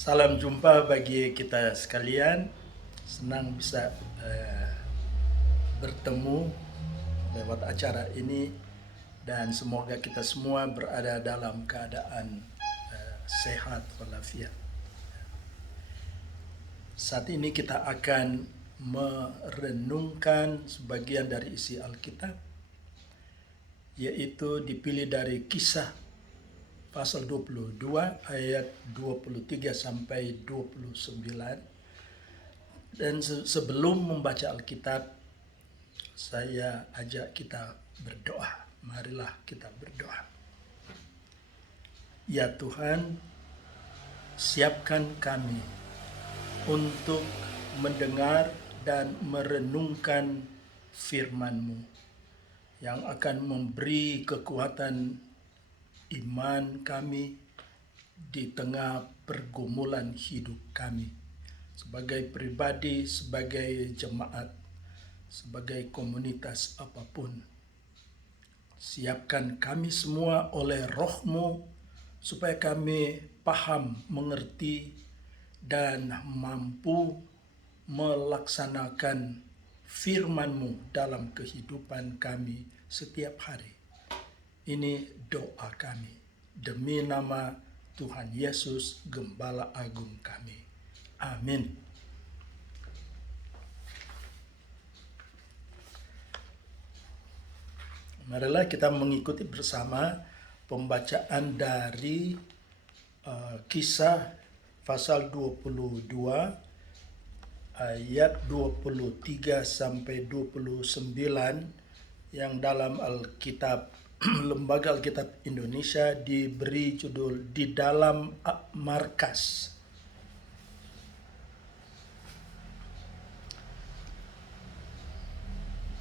Salam jumpa bagi kita sekalian. Senang bisa bertemu lewat acara ini dan semoga kita semua berada dalam keadaan sehat walafiat. Saat ini kita akan merenungkan sebagian dari isi Alkitab, yaitu dipilih dari Kisah pasal 22 ayat 23 sampai 29. Dan sebelum membaca Alkitab, saya ajak kita berdoa. Marilah kita berdoa. Ya Tuhan, siapkan kami untuk mendengar dan merenungkan firman-Mu yang akan memberi kekuatan iman kami di tengah pergumulan hidup kami sebagai pribadi, sebagai jemaat, sebagai komunitas apapun. Siapkan kami semua oleh Roh-Mu supaya kami paham, mengerti, dan mampu melaksanakan firman-Mu dalam kehidupan kami setiap hari. Ini doa kami demi nama Tuhan Yesus, Gembala Agung kami. Amin. Marilah kita mengikuti bersama pembacaan dari Kisah pasal 22 ayat 23 sampai 29 yang dalam Alkitab Lembaga Alkitab Indonesia diberi judul Di Dalam Markas.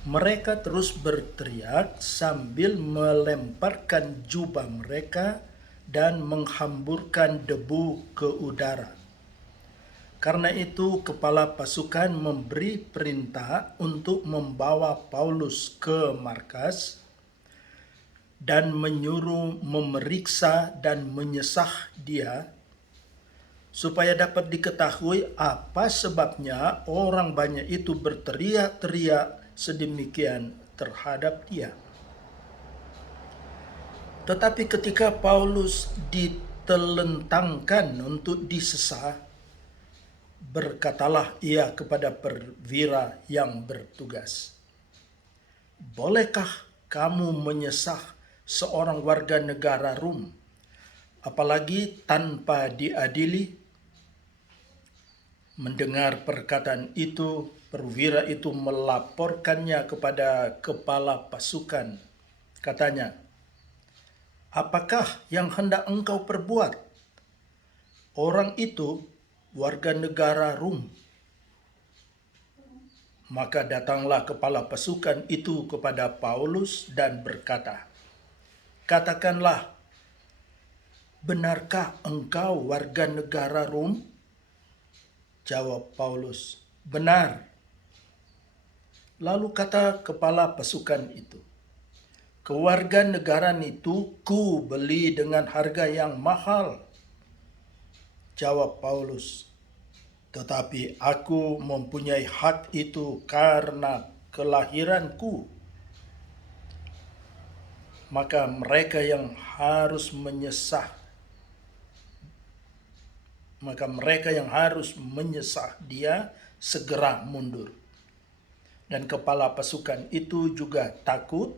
Mereka terus berteriak sambil melemparkan jubah mereka dan menghamburkan debu ke udara. Karena itu kepala pasukan memberi perintah untuk membawa Paulus ke markas dan menyuruh memeriksa dan menyesah dia supaya dapat diketahui apa sebabnya orang banyak itu berteriak-teriak sedemikian terhadap dia. Tetapi ketika Paulus ditelentangkan untuk disesah, berkatalah ia kepada perwira yang bertugas, "Bolehkah kamu menyesah seorang warga negara Rom, apalagi tanpa diadili?" Mendengar perkataan itu, perwira itu melaporkannya kepada kepala pasukan. Katanya, "Apakah yang hendak engkau perbuat? Orang itu warga negara Rom." Maka datanglah kepala pasukan itu kepada Paulus dan berkata, "Katakanlah, benarkah engkau warga negara Rom?" Jawab Paulus, "Benar." Lalu kata kepala pasukan itu, "Kewarganegaraan itu ku beli dengan harga yang mahal." Jawab Paulus, "Tetapi aku mempunyai hak itu karena kelahiranku." Maka mereka yang harus menyesah dia segera mundur. Dan kepala pasukan itu juga takut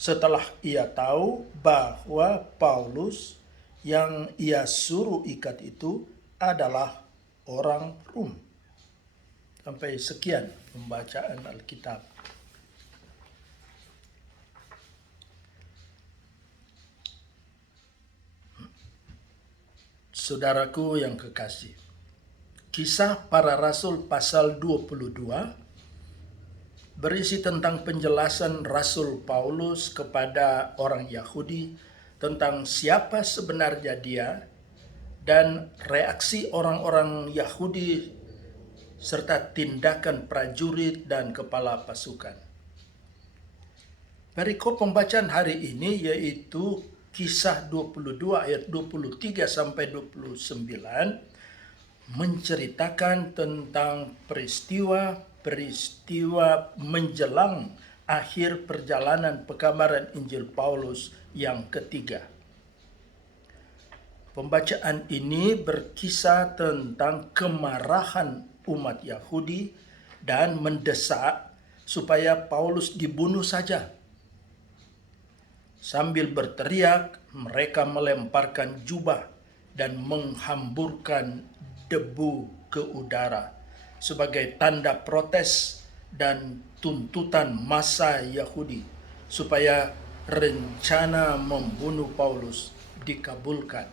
setelah ia tahu bahwa Paulus yang ia suruh ikat itu adalah orang Rom. Sampai sekian pembacaan Alkitab. Saudaraku yang kekasih, Kisah Para Rasul pasal 22 berisi tentang penjelasan Rasul Paulus kepada orang Yahudi tentang siapa sebenarnya dia dan reaksi orang-orang Yahudi serta tindakan prajurit dan kepala pasukan. Perikop pembacaan hari ini yaitu Kisah 22 ayat 23 sampai 29 menceritakan tentang peristiwa-peristiwa menjelang akhir perjalanan pekabaran Injil Paulus yang ketiga. Pembacaan ini berkisah tentang kemarahan umat Yahudi dan mendesak supaya Paulus dibunuh saja. Sambil berteriak, mereka melemparkan jubah dan menghamburkan debu ke udara sebagai tanda protes dan tuntutan massa Yahudi supaya rencana membunuh Paulus dikabulkan.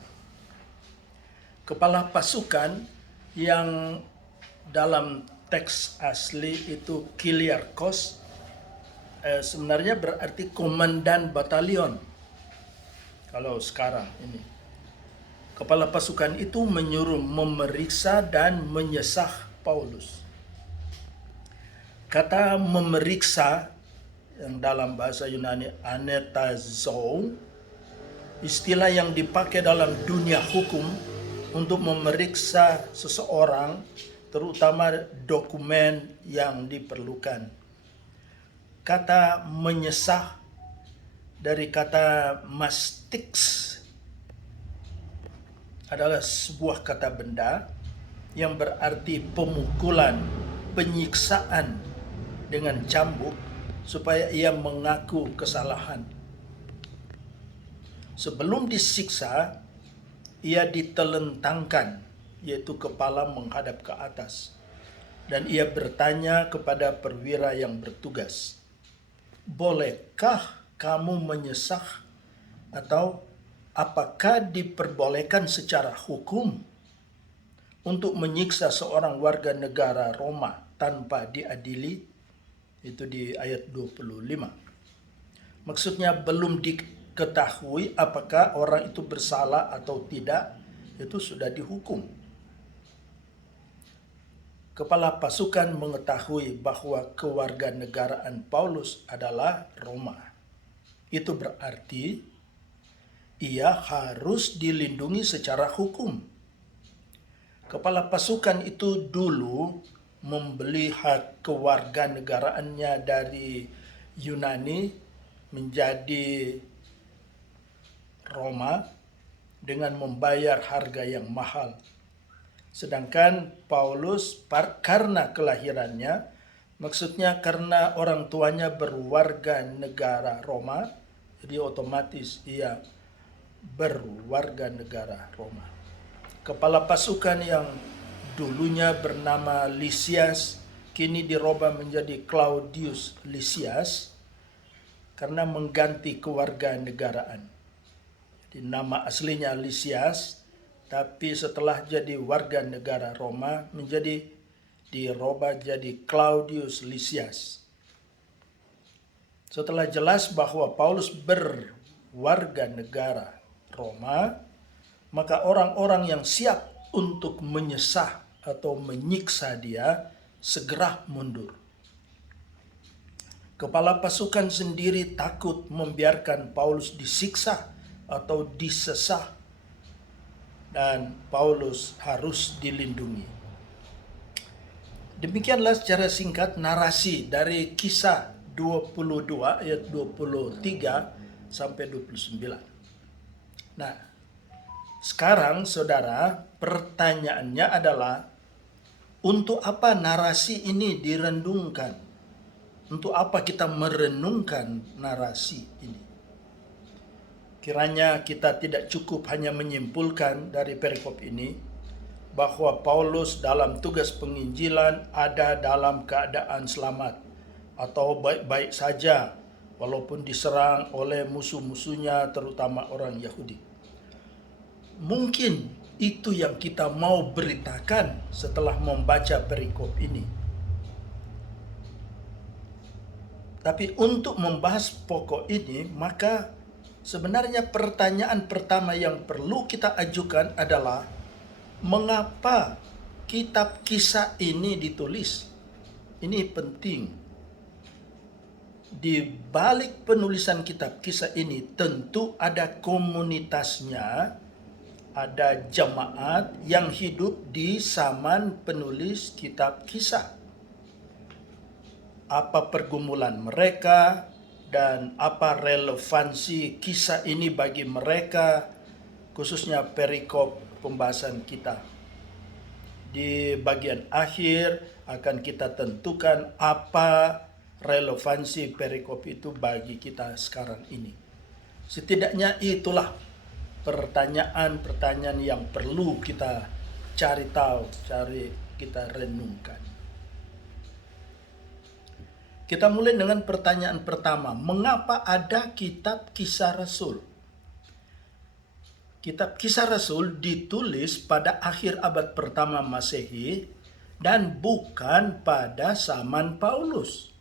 Kepala pasukan yang dalam teks asli itu Kiliarkos sebenarnya berarti komandan batalion. Kalau sekarang ini kepala pasukan itu menyuruh memeriksa dan menyesah Paulus. Kata memeriksa yang dalam bahasa Yunani anetazo, istilah yang dipakai dalam dunia hukum untuk memeriksa seseorang, terutama dokumen yang diperlukan. Kata menyesah dari kata mastix adalah sebuah kata benda yang berarti pemukulan, penyiksaan dengan cambuk supaya ia mengaku kesalahan. Sebelum disiksa, ia ditelentangkan, yaitu kepala menghadap ke atas. Dan ia bertanya kepada perwira yang bertugas, "Bolehkah kamu menyesah? Atau apakah diperbolehkan secara hukum untuk menyiksa seorang warga negara Roma tanpa diadili?" Itu di ayat 25. Maksudnya belum diketahui apakah orang itu bersalah atau tidak, itu sudah dihukum. Kepala pasukan mengetahui bahwa kewarganegaraan Paulus adalah Roma. Itu berarti ia harus dilindungi secara hukum. Kepala pasukan itu dulu membeli hak kewarganegaraannya dari Yunani menjadi Roma dengan membayar harga yang mahal. Sedangkan Paulus karena kelahirannya, maksudnya karena orang tuanya berwarga negara Roma, jadi otomatis ia berwarga negara Roma. Kepala pasukan yang dulunya bernama Lysias kini dirubah menjadi Claudius Lysias karena mengganti kewarganegaraan. Jadi nama aslinya Lysias, tapi setelah jadi warga negara Roma menjadi dirubah jadi Claudius Lysias. Setelah jelas bahwa Paulus berwarga negara Roma, maka orang-orang yang siap untuk menyesah atau menyiksa dia segera mundur. Kepala pasukan sendiri takut membiarkan Paulus disiksa atau disesah, dan Paulus harus dilindungi. Demikianlah secara singkat narasi dari Kisah 22 ayat 23 sampai 29. Nah, sekarang saudara, pertanyaannya adalah untuk apa narasi ini direndungkan? Untuk apa kita merenungkan narasi ini? Kiranya kita tidak cukup hanya menyimpulkan dari perikop ini bahwa Paulus dalam tugas penginjilan ada dalam keadaan selamat atau baik-baik saja walaupun diserang oleh musuh-musuhnya, terutama orang Yahudi. Mungkin itu yang kita mau beritakan setelah membaca perikop ini. Tapi untuk membahas pokok ini, maka sebenarnya pertanyaan pertama yang perlu kita ajukan adalah mengapa kitab kisah ini ditulis? Ini penting. Di balik penulisan kitab kisah ini tentu ada komunitasnya, ada jemaat yang hidup di zaman penulis kitab Kisah. Apa pergumulan mereka dan apa relevansi kisah ini bagi mereka, khususnya perikop pembahasan kita. Di bagian akhir akan kita tentukan apa relevansi perikop itu bagi kita sekarang ini. Setidaknya itulah pertanyaan-pertanyaan yang perlu kita cari tahu, kita renungkan. Kita mulai dengan pertanyaan pertama, mengapa ada kitab Kisah Rasul? Kitab Kisah Rasul ditulis pada akhir abad pertama Masehi dan bukan pada zaman Paulus.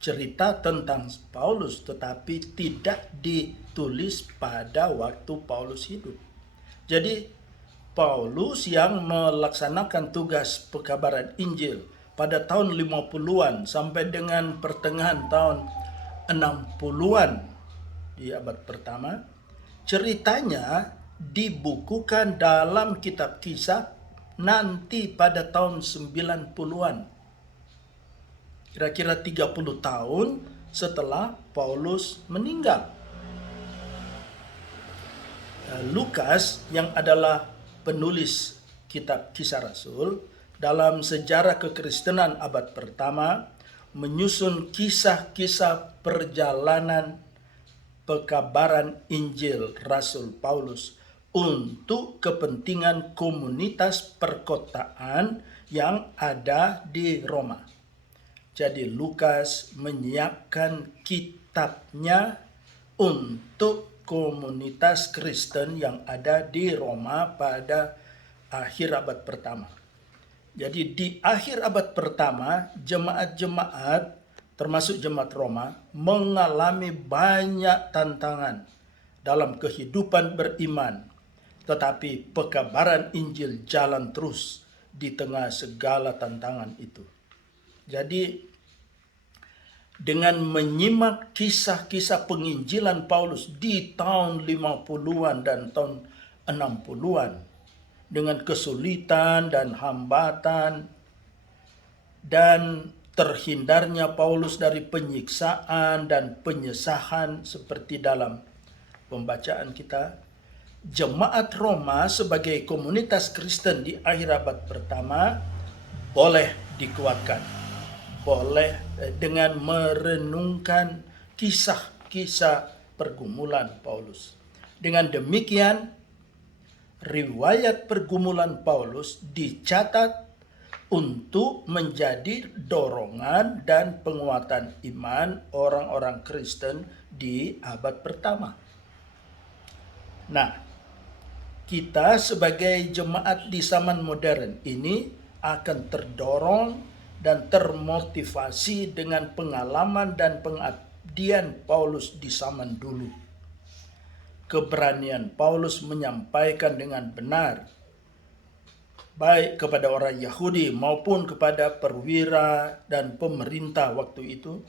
Cerita tentang Paulus tetapi tidak ditulis pada waktu Paulus hidup. Jadi Paulus yang melaksanakan tugas pekabaran Injil pada tahun 50-an sampai dengan pertengahan tahun 60-an di abad pertama, ceritanya dibukukan dalam kitab Kisah nanti pada tahun 90-an. Kira-kira 30 tahun setelah Paulus meninggal. Lukas yang adalah penulis kitab Kisah Rasul dalam sejarah kekristenan abad pertama menyusun kisah-kisah perjalanan pekabaran Injil Rasul Paulus untuk kepentingan komunitas perkotaan yang ada di Roma. Jadi Lukas menyiapkan kitabnya untuk komunitas Kristen yang ada di Roma pada akhir abad pertama. Jadi di akhir abad pertama, jemaat-jemaat termasuk jemaat Roma mengalami banyak tantangan dalam kehidupan beriman. Tetapi pekabaran Injil jalan terus di tengah segala tantangan itu. Jadi dengan menyimak kisah-kisah penginjilan Paulus di tahun 50-an dan tahun 60-an, dengan kesulitan dan hambatan dan terhindarnya Paulus dari penyiksaan dan penyesahan seperti dalam pembacaan kita, jemaat Roma sebagai komunitas Kristen di akhir abad pertama boleh dikuatkan, boleh dengan merenungkan kisah-kisah pergumulan Paulus. Dengan demikian riwayat pergumulan Paulus dicatat untuk menjadi dorongan dan penguatan iman orang-orang Kristen di abad pertama. Nah, kita sebagai jemaat di zaman modern ini akan terdorong dan termotivasi dengan pengalaman dan pengabdian Paulus di zaman dulu. Keberanian Paulus menyampaikan dengan benar, baik kepada orang Yahudi maupun kepada perwira dan pemerintah waktu itu,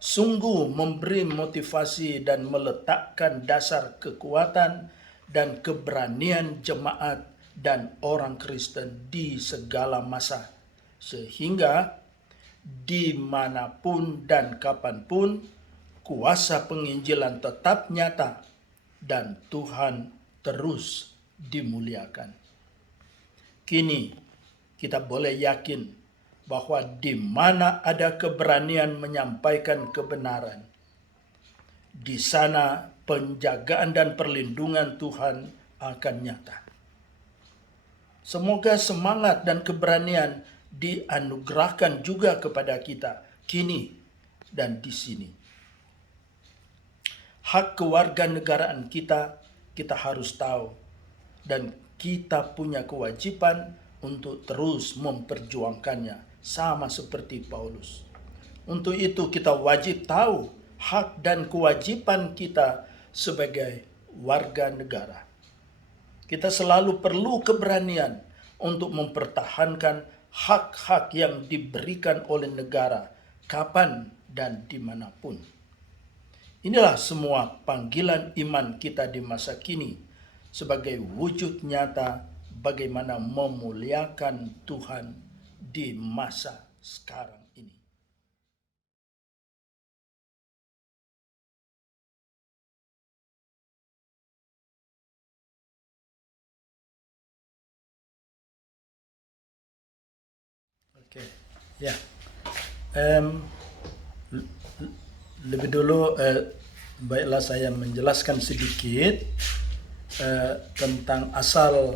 sungguh memberi motivasi dan meletakkan dasar kekuatan dan keberanian jemaat dan orang Kristen di segala masa, sehingga dimanapun dan kapanpun kuasa penginjilan tetap nyata dan Tuhan terus dimuliakan. Kini kita boleh yakin bahwa di mana ada keberanian menyampaikan kebenaran, di sana penjagaan dan perlindungan Tuhan akan nyata. Semoga semangat dan keberanian dianugerahkan juga kepada kita kini dan di sini. Hak kewarganegaraan kita harus tahu, dan kita punya kewajiban untuk terus memperjuangkannya sama seperti Paulus. Untuk itu kita wajib tahu hak dan kewajiban kita sebagai warga negara. Kita selalu perlu keberanian untuk mempertahankan hak-hak yang diberikan oleh negara kapan dan dimanapun. Inilah semua panggilan iman kita di masa kini sebagai wujud nyata bagaimana memuliakan Tuhan di masa sekarang ini. Oke, ya. Lebih dulu baiklah saya menjelaskan sedikit tentang asal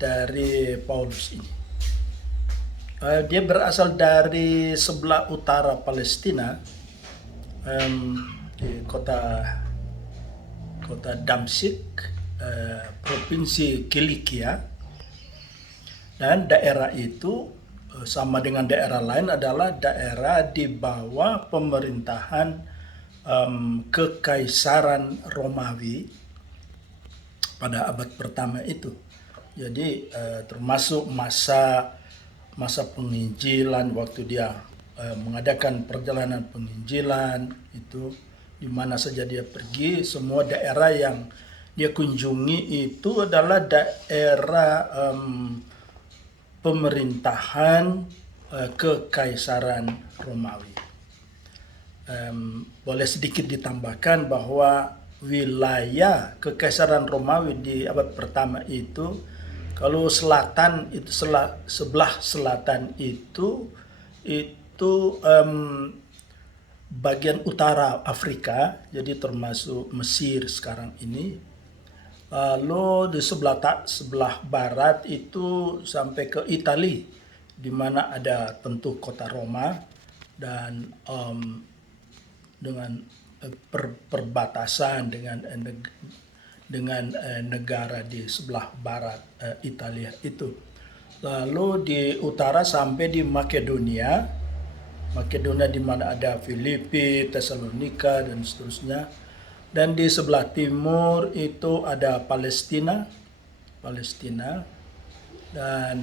dari Paulus ini. Dia berasal dari sebelah utara Palestina, di kota Damsyik, provinsi Kilikia, dan daerah itu sama dengan daerah lain adalah daerah di bawah pemerintahan Kekaisaran Romawi pada abad pertama itu. Jadi termasuk masa penginjilan, waktu dia mengadakan perjalanan penginjilan itu, di mana saja dia pergi, semua daerah yang dia kunjungi itu adalah daerah pemerintahan Kekaisaran Romawi. Boleh sedikit ditambahkan bahwa wilayah Kekaisaran Romawi di abad pertama itu, kalau selatan itu sebelah selatan itu bagian utara Afrika, jadi termasuk Mesir sekarang ini. Lalu di sebelah barat itu sampai ke Italia, di mana ada tentu kota Roma dan dengan perbatasan dengan negara di sebelah barat Italia itu. Lalu di utara sampai di Makedonia di mana ada Filipi, Tesalonika dan seterusnya. Dan di sebelah timur itu ada Palestina, dan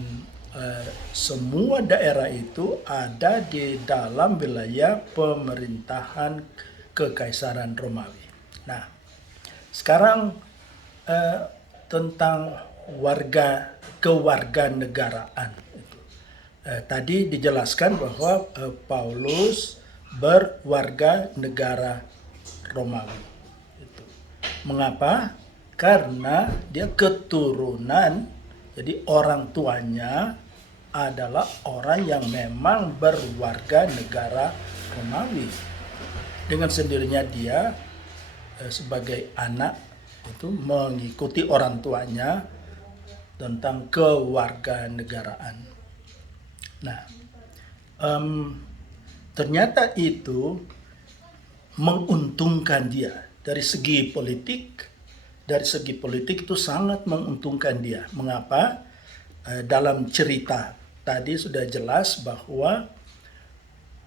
semua daerah itu ada di dalam wilayah pemerintahan Kekaisaran Romawi. Nah, sekarang tentang kewarganegaraan. Tadi dijelaskan bahwa Paulus berwarga negara Romawi. Mengapa? Karena dia keturunan, jadi orang tuanya adalah orang yang memang berwarga negara Romawi. Dengan sendirinya dia sebagai anak itu mengikuti orang tuanya tentang kewarganegaraan. Nah, ternyata itu menguntungkan dia dari segi politik. Dari segi politik itu sangat menguntungkan dia. Mengapa? Dalam cerita tadi sudah jelas bahwa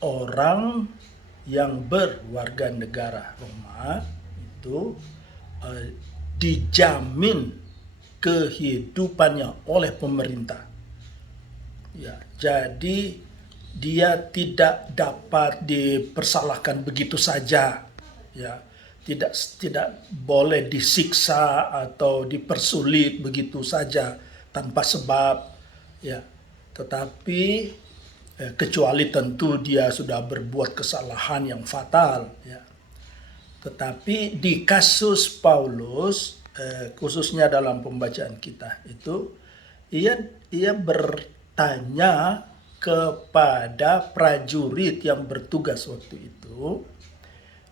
orang yang berwarga negara Roma itu dijamin kehidupannya oleh pemerintah. Ya, jadi dia tidak dapat dipersalahkan begitu saja. Ya, tidak boleh disiksa atau dipersulit begitu saja tanpa sebab, ya. Tetapi kecuali tentu dia sudah berbuat kesalahan yang fatal, ya. Tetapi di kasus Paulus, khususnya dalam pembacaan kita itu, ia bertanya kepada prajurit yang bertugas waktu itu.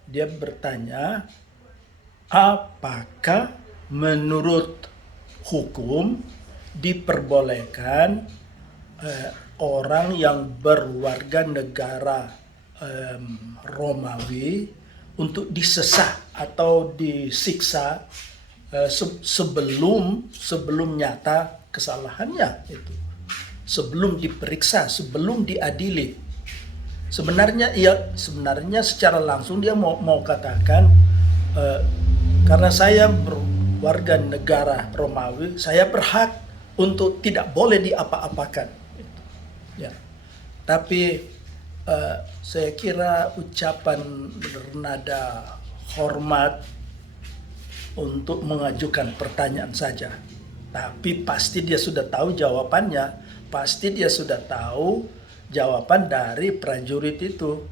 Dia bertanya, apakah menurut hukum diperbolehkan orang yang berwarga negara Romawi untuk disesah atau disiksa sebelum nyata kesalahannya itu, sebelum diperiksa, sebelum diadili. Sebenarnya secara langsung dia mau katakan, karena saya berwarga negara Romawi, saya berhak untuk tidak boleh diapa-apakan. Ya. Tapi saya kira ucapan bernada hormat untuk mengajukan pertanyaan saja. Tapi pasti dia sudah tahu jawabannya. Pasti dia sudah tahu jawaban dari prajurit itu.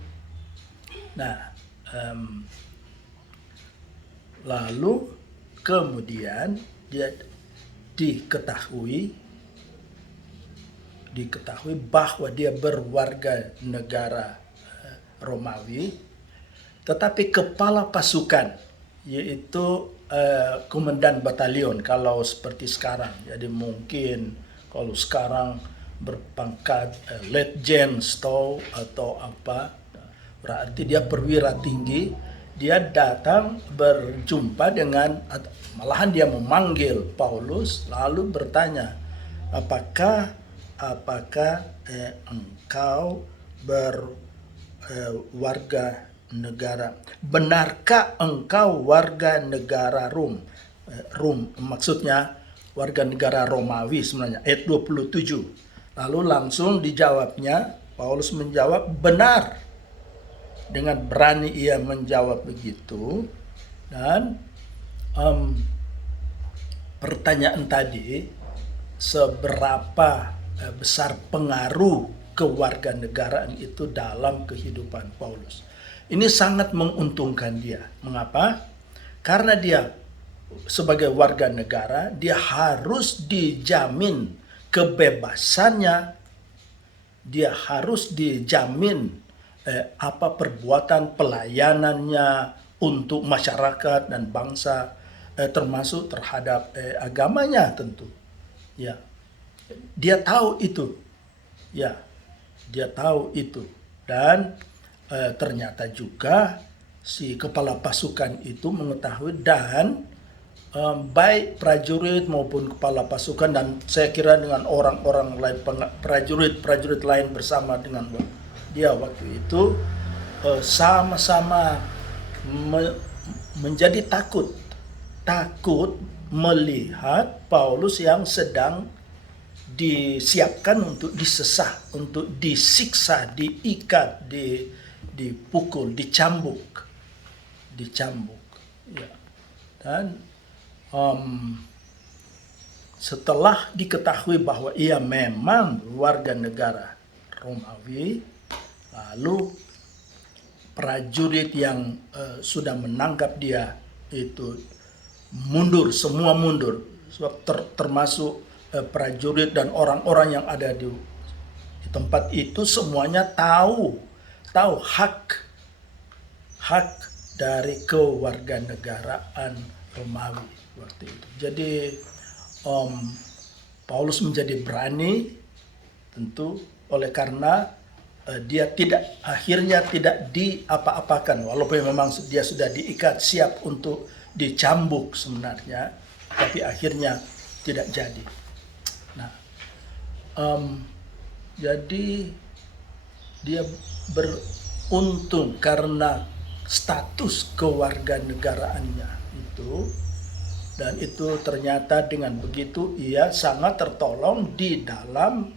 Nah, lalu kemudian dia diketahui bahwa dia berwarga negara Romawi, tetapi kepala pasukan, yaitu komandan batalion kalau seperti sekarang. Jadi mungkin kalau sekarang berpangkat letjen atau apa, berarti dia perwira tinggi. Dia datang berjumpa dengan, malahan dia memanggil Paulus lalu bertanya, apakah engkau berwarga negara, benarkah engkau warga negara Rom? Maksudnya warga negara Romawi sebenarnya, ayat 27. Lalu langsung dijawabnya, Paulus menjawab benar. Dengan berani ia menjawab begitu. Dan pertanyaan tadi, seberapa besar pengaruh kewarganegaraan itu dalam kehidupan Paulus. Ini sangat menguntungkan dia. Mengapa? Karena dia sebagai warga negara, dia harus dijamin kebebasannya, dia harus dijamin apa perbuatan pelayanannya untuk masyarakat dan bangsa, termasuk terhadap agamanya tentu. Ya, dia tahu itu. Ya, dia tahu itu. Dan ternyata juga si kepala pasukan itu mengetahui, dan baik prajurit maupun kepala pasukan, dan saya kira dengan orang-orang lain, prajurit lain bersama dengan dia waktu itu, sama-sama menjadi takut melihat Paulus yang sedang disiapkan untuk disesah, untuk disiksa, diikat, dipukul, dicambuk. Ya. Dan setelah diketahui bahwa ia memang warga negara Romawi, lalu prajurit yang sudah menangkap dia itu mundur, semua mundur, sebab termasuk prajurit dan orang-orang yang ada di tempat itu semuanya tahu hak dari kewarganegaraan Romawi waktu itu. Jadi Paulus menjadi berani tentu oleh karena dia akhirnya tidak diapa-apakan, walaupun memang dia sudah diikat siap untuk dicambuk sebenarnya, tapi akhirnya tidak jadi. Nah, jadi dia beruntung karena status kewarganegaraannya itu, dan itu ternyata dengan begitu ia sangat tertolong di dalam,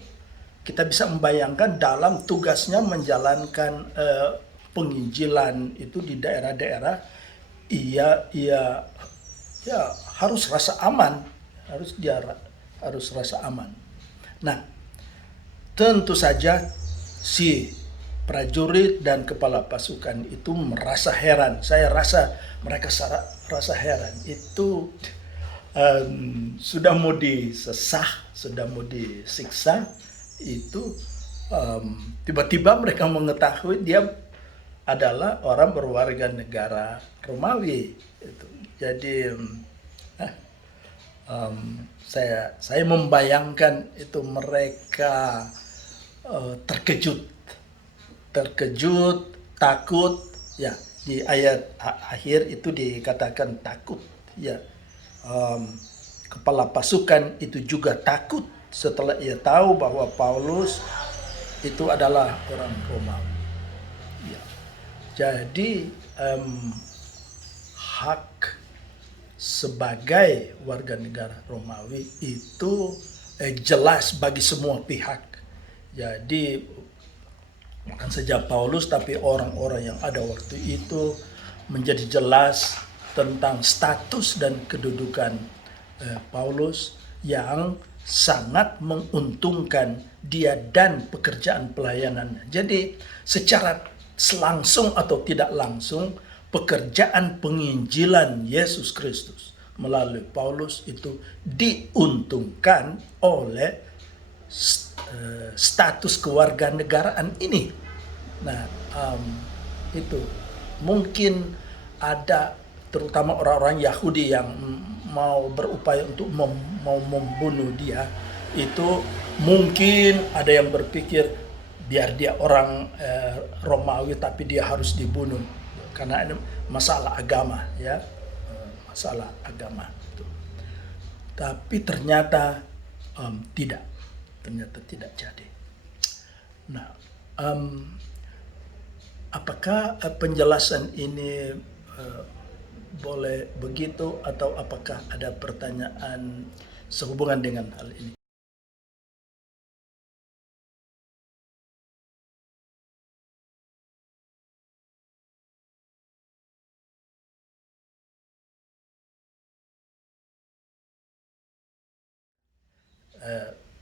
kita bisa membayangkan dalam tugasnya menjalankan penginjilan itu di daerah-daerah, ia harus rasa aman, harus rasa aman. Nah, tentu saja si prajurit dan kepala pasukan itu merasa heran. Saya rasa mereka rasa heran. Itu sudah mau disesah, sudah mau disiksa, itu tiba-tiba mereka mengetahui dia adalah orang berwarga negara Romawi. Jadi saya membayangkan itu mereka terkejut, takut. Ya, di ayat akhir itu dikatakan takut. Ya, kepala pasukan itu juga takut setelah ia tahu bahwa Paulus itu adalah orang Romawi. Ya. Jadi hak sebagai warga negara Romawi itu jelas bagi semua pihak. Jadi bukan saja Paulus, tapi orang-orang yang ada waktu itu menjadi jelas tentang status dan kedudukan Paulus yang sangat menguntungkan dia dan pekerjaan pelayanannya. Jadi secara langsung atau tidak langsung, pekerjaan penginjilan Yesus Kristus melalui Paulus itu diuntungkan oleh status kewarganegaraan ini. Nah, itu mungkin ada terutama orang-orang Yahudi yang mau berupaya untuk mau membunuh dia, itu mungkin ada yang berpikir biar dia orang Romawi tapi dia harus dibunuh karena ini masalah agama, ya, masalah agama. Tapi ternyata tidak jadi. Nah, apakah penjelasan ini boleh begitu atau apakah ada pertanyaan sehubungan dengan hal ini?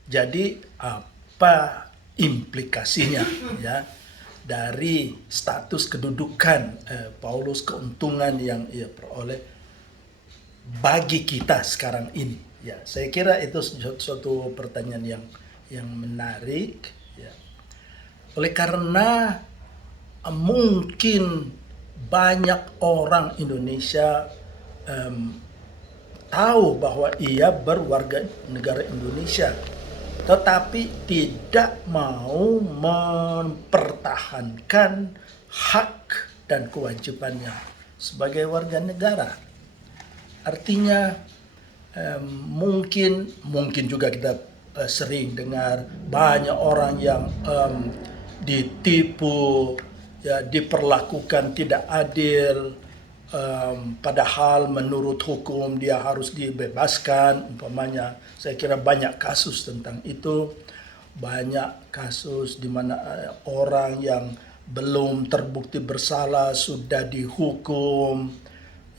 Jadi apa implikasinya ya dari status kedudukan Paulus, keuntungan yang ia peroleh bagi kita sekarang ini? Ya, saya kira itu suatu pertanyaan yang menarik. Ya. Oleh karena mungkin banyak orang Indonesia tahu bahwa ia berwarga negara Indonesia, tetapi tidak mau mempertahankan hak dan kewajibannya sebagai warga negara. Artinya mungkin juga kita sering dengar banyak orang yang ditipu, ya, diperlakukan tidak adil, padahal menurut hukum dia harus dibebaskan umpamanya. Saya kira banyak kasus tentang itu, banyak kasus di mana orang yang belum terbukti bersalah sudah dihukum.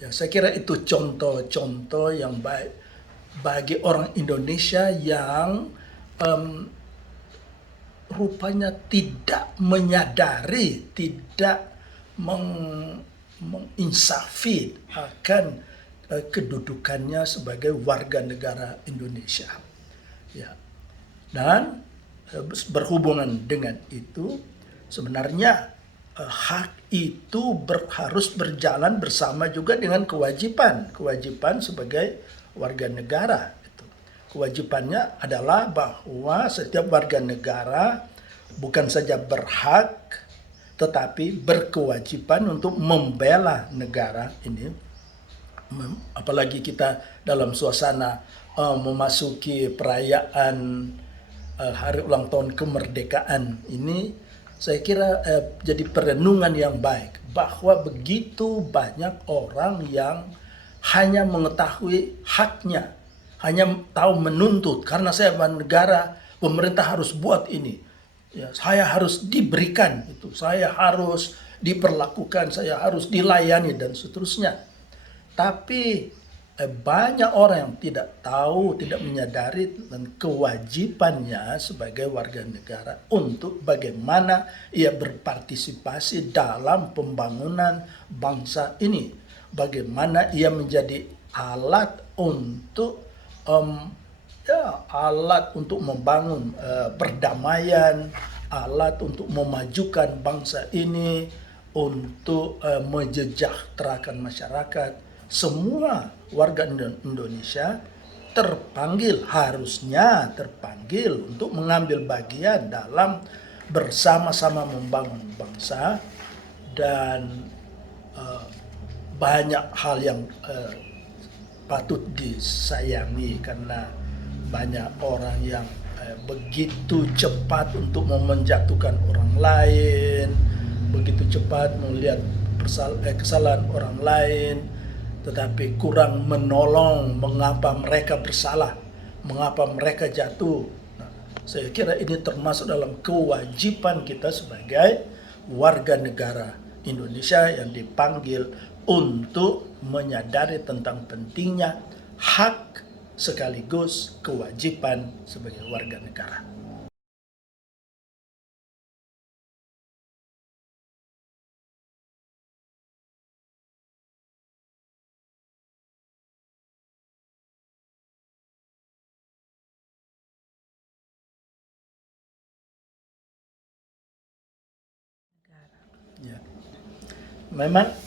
Ya, saya kira itu contoh-contoh yang baik bagi orang Indonesia yang rupanya tidak menyadari, tidak menginsafi akan kedudukannya sebagai warga negara Indonesia. Ya. Dan berhubungan dengan itu, sebenarnya hak itu harus berjalan bersama juga dengan kewajiban sebagai warga negara. Kewajibannya adalah bahwa setiap warga negara bukan saja berhak, tetapi berkewajiban untuk membela negara ini. Apalagi kita dalam suasana memasuki perayaan hari ulang tahun kemerdekaan ini, saya kira jadi perenungan yang baik bahwa begitu banyak orang yang hanya mengetahui haknya, hanya tahu menuntut karena saya negara, pemerintah harus buat ini. Ya, saya harus diberikan itu, saya harus diperlakukan, saya harus dilayani dan seterusnya. Tapi banyak orang yang tidak tahu, tidak menyadari dan kewajibannya sebagai warga negara untuk bagaimana ia berpartisipasi dalam pembangunan bangsa ini, bagaimana ia menjadi alat untuk membangun perdamaian, alat untuk memajukan bangsa ini, untuk menyejahterakan masyarakat. Semua warga Indonesia harusnya terpanggil untuk mengambil bagian dalam bersama-sama membangun bangsa. Dan banyak hal yang patut disayangi karena banyak orang yang begitu cepat untuk menjatuhkan orang lain, begitu cepat melihat kesalahan orang lain, tetapi kurang menolong mengapa mereka bersalah, mengapa mereka jatuh. Nah, saya kira ini termasuk dalam kewajiban kita sebagai warga negara Indonesia yang dipanggil untuk menyadari tentang pentingnya hak sekaligus kewajiban sebagai warga negara. Ya.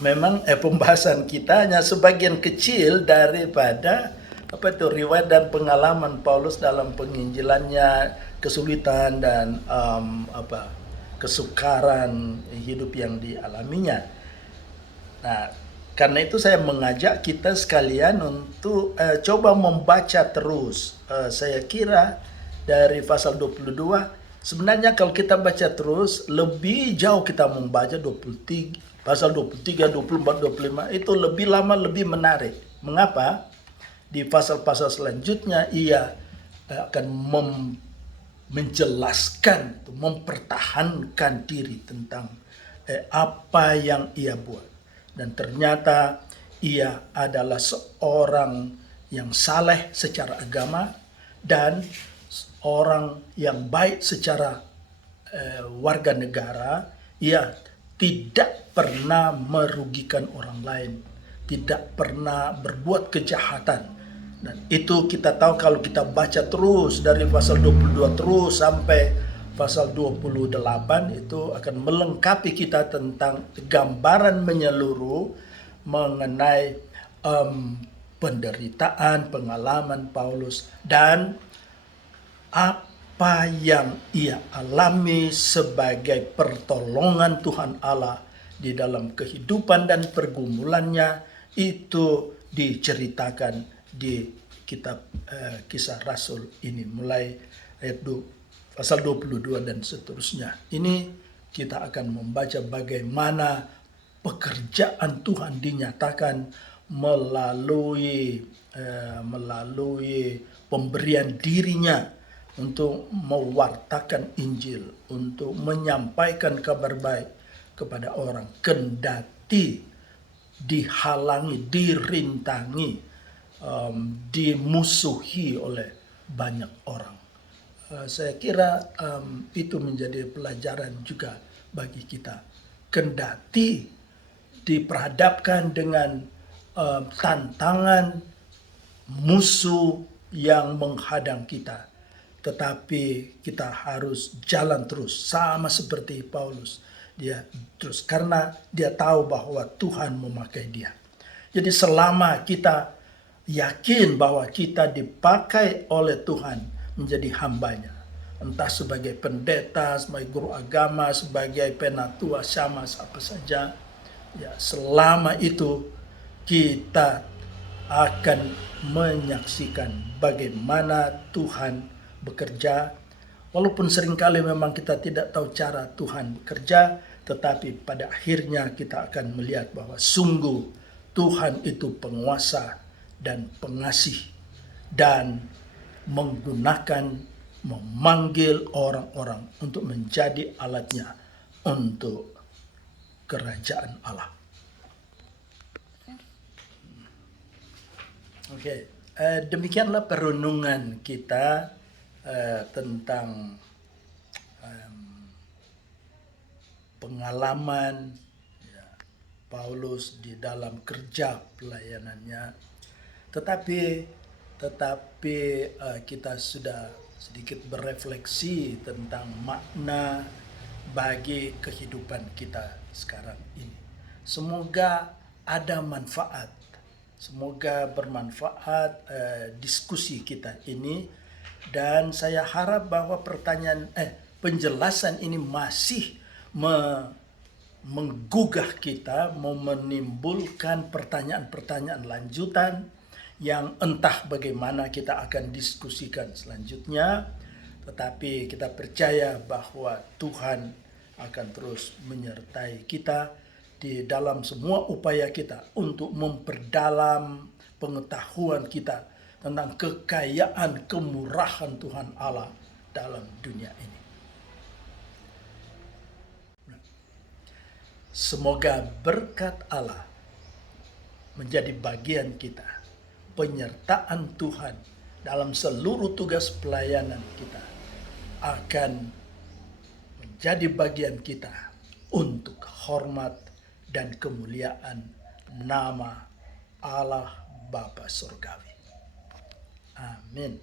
Memang pembahasan kita hanya sebagian kecil daripada riwayat dan pengalaman Paulus dalam penginjilannya, kesulitan dan kesukaran hidup yang dialaminya. Nah, karena itu saya mengajak kita sekalian untuk coba membaca terus. Saya kira dari pasal 22, sebenarnya kalau kita baca terus, lebih jauh kita membaca 23, pasal 23, 24, 25, itu lebih lama, lebih menarik. Mengapa? Di pasal-pasal selanjutnya ia akan menjelaskan, mempertahankan diri tentang apa yang ia buat. Dan ternyata ia adalah seorang yang saleh secara agama dan orang yang baik secara warga negara. Ia tidak pernah merugikan orang lain, tidak pernah berbuat kejahatan. Dan itu kita tahu kalau kita baca terus dari pasal 22 terus sampai pasal 28, itu akan melengkapi kita tentang gambaran menyeluruh mengenai penderitaan, pengalaman Paulus, dan apa yang ia alami sebagai pertolongan Tuhan Allah di dalam kehidupan dan pergumulannya. Itu diceritakan di kitab Kisah Rasul ini, mulai ayat pasal 22 dan seterusnya. Ini kita akan membaca bagaimana pekerjaan Tuhan dinyatakan melalui pemberian dirinya untuk mewartakan Injil, untuk menyampaikan kabar baik kepada orang, kendati dihalangi, dirintangi, dimusuhi oleh banyak orang. Saya kira itu menjadi pelajaran juga bagi kita. Kendati diperhadapkan dengan tantangan musuh yang menghadang kita, tetapi kita harus jalan terus sama seperti Paulus. Dia terus karena dia tahu bahwa Tuhan memakai dia. Jadi selama kita yakin bahwa kita dipakai oleh Tuhan menjadi hambanya, entah sebagai pendeta, sebagai guru agama, sebagai penatua, sama apa saja, ya selama itu kita akan menyaksikan bagaimana Tuhan bekerja. Walaupun seringkali memang kita tidak tahu cara Tuhan bekerja, tetapi pada akhirnya kita akan melihat bahwa sungguh Tuhan itu penguasa dan pengasih, dan memanggil orang-orang untuk menjadi alatnya untuk kerajaan Allah. Oke, demikianlah perenungan kita tentang pengalaman Paulus di dalam kerja pelayanannya. Tetapi kita sudah sedikit berefleksi tentang makna bagi kehidupan kita sekarang ini. Semoga ada manfaat, semoga bermanfaat diskusi kita ini, dan saya harap bahwa penjelasan ini masih menggugah kita, menimbulkan pertanyaan-pertanyaan lanjutan yang entah bagaimana kita akan diskusikan selanjutnya. Tetapi kita percaya bahwa Tuhan akan terus menyertai kita di dalam semua upaya kita untuk memperdalam pengetahuan kita tentang kekayaan kemurahan Tuhan Allah dalam dunia ini. Semoga berkat Allah menjadi bagian kita. Penyertaan Tuhan dalam seluruh tugas pelayanan kita akan menjadi bagian kita untuk hormat dan kemuliaan nama Allah Bapa Surgawi. Amin.